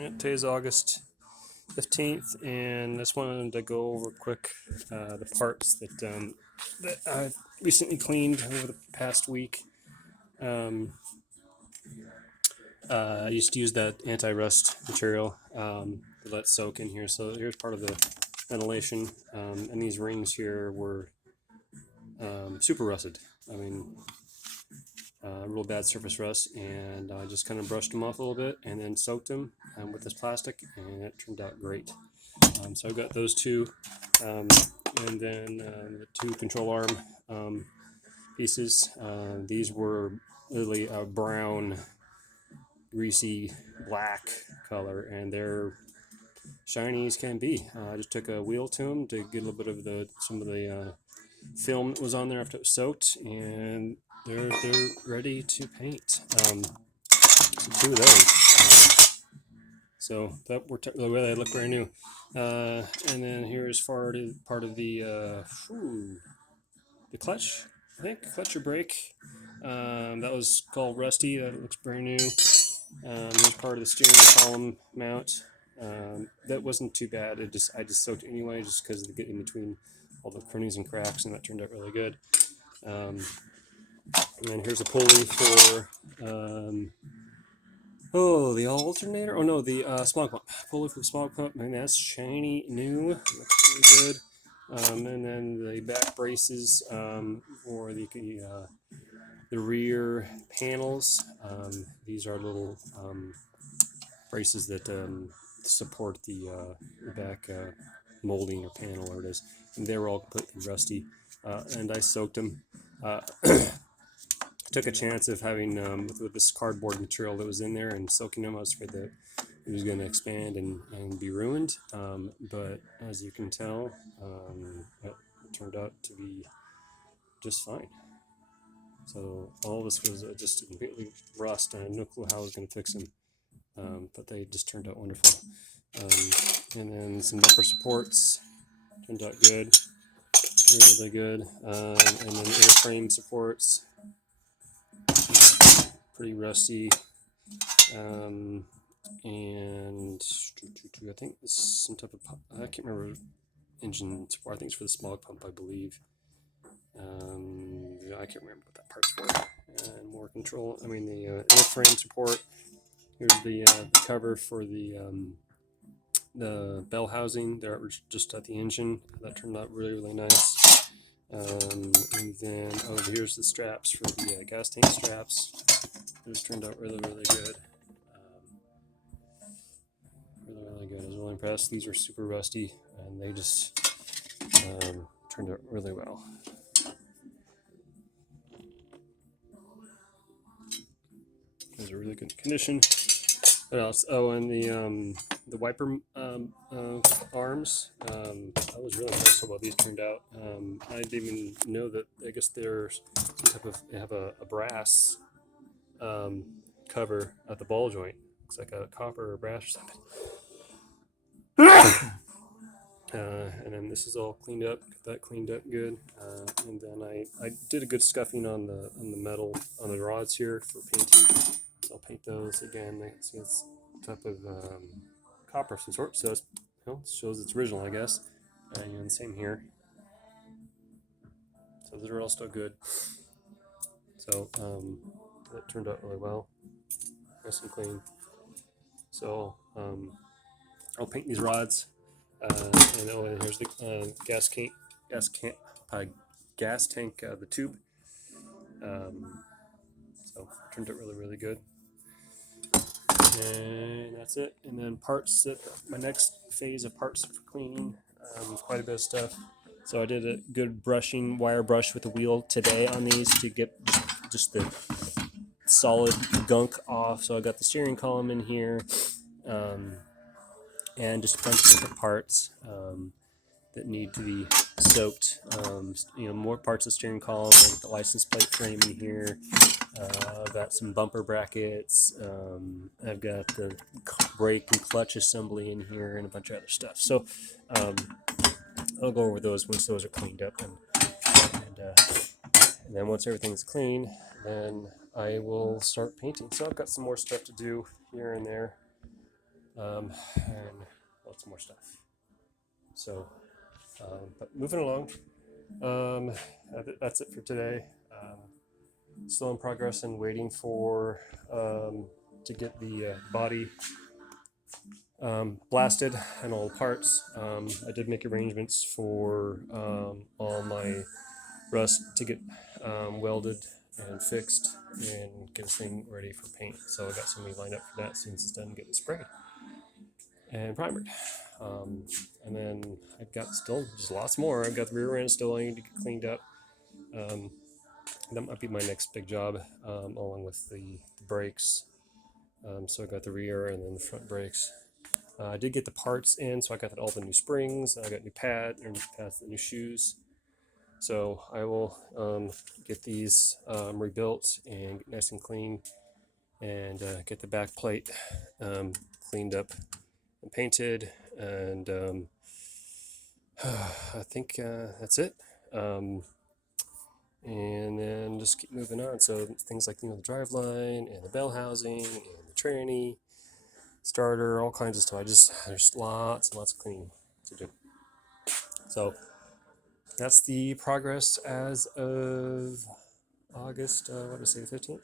Today's August 15th, and I just wanted to go over quick the parts that I recently cleaned over the past week. I used to use that anti-rust material to let soak in here. So here's part of the ventilation, and these rings here were super rusted. I mean, real bad surface rust, and I just kind of brushed them off a little bit and then soaked them with this plastic, and it turned out great. So I've got those two, and then the two control arm pieces. These were literally a brown, greasy black color, and they're shiny as can be. I just took a wheel to them to get a little bit of some of the film that was on there after it was soaked, and they're ready to paint. Two of those. So that worked out really well. They look brand new. And then here's part of the clutch. I think clutch or brake. That was called rusty. That looks brand new. Here's part of the steering column mount. That wasn't too bad. I just soaked it anyway, just because of the in between all the crannies and cracks, and that turned out really good. And then here's a pulley for the alternator. Oh no, the smog pump. Pulley for the smog pump, and that's shiny new. Looks really good. And then the back braces for the rear panels. These are little braces that support the back molding or panel, or it is. And they were all completely rusty, and I soaked them. Took a chance of having with this cardboard material that was in there and soaking them. I was afraid that it was going to expand and be ruined, but as you can tell, it turned out to be just fine. So all of this was just completely rust, and I had no clue how I was going to fix them, but they just turned out wonderful. And then some bumper supports turned out good, really good. And then airframe supports, pretty rusty. And I think this is some type of, I can't remember, engine support. I think it's for the smog pump, I believe. I can't remember what that part's for. And more control. I mean, the airframe support. Here's the cover for the bell housing. There was just at the engine. That turned out really nice. And then here's the straps for the gas tank straps. Those turned out really good. Really good. I was really impressed. These are super rusty, and they just turned out really well. Those are really good condition. What else? Oh, and the wiper arms. I was really impressed with how these turned out. I didn't even know that. I guess there's some type of, they have a brass cover at the ball joint. Looks like a copper or brass or something. And then this is all cleaned up. Got that cleaned up good. And then I did a good scuffing on the metal on the rods here for painting. So I'll paint those again. See, it's type of copper of some sort, so it shows it's original, I guess. And the same here. So those are all still good. So that turned out really well, nice and clean. So I'll paint these rods, and here's the gas tank, the tube. So it turned out really good. And that's it. And then parts, my next phase of parts for cleaning, quite a bit of stuff. So I did a good wire brush with the wheel today on these to get just the solid gunk off. So I got the steering column in here, and just a bunch of different parts that need to be soaked. More parts of the steering column, like the license plate frame in here. I've got some bumper brackets. I've got the brake and clutch assembly in here, and a bunch of other stuff. So I'll go over those once those are cleaned up, and then once everything's clean, then I will start painting. So I've got some more stuff to do here and there. and lots more stuff. So, but moving along, that's it for today. Still in progress and waiting for to get the body blasted and all the parts. I did make arrangements for all my rust to get welded and fixed and get this thing ready for paint. So I got somebody lined up for that as soon as it's done getting sprayed and primered. And then I've got still just lots more. I've got the rear end still I need to get cleaned up. That might be my next big job, along with the brakes. So I got the rear and then the front brakes. I did get the parts in, so I got all the new springs. I got new pads, the new shoes. So I will get these rebuilt and get nice and clean, and get the back plate cleaned up and painted. And I think that's it. And then just keep moving on. So things like, the drive line and the bell housing and the tranny starter, all kinds of stuff. There's lots and lots of cleaning to do. So that's the progress as of August, what did I say, the 15th?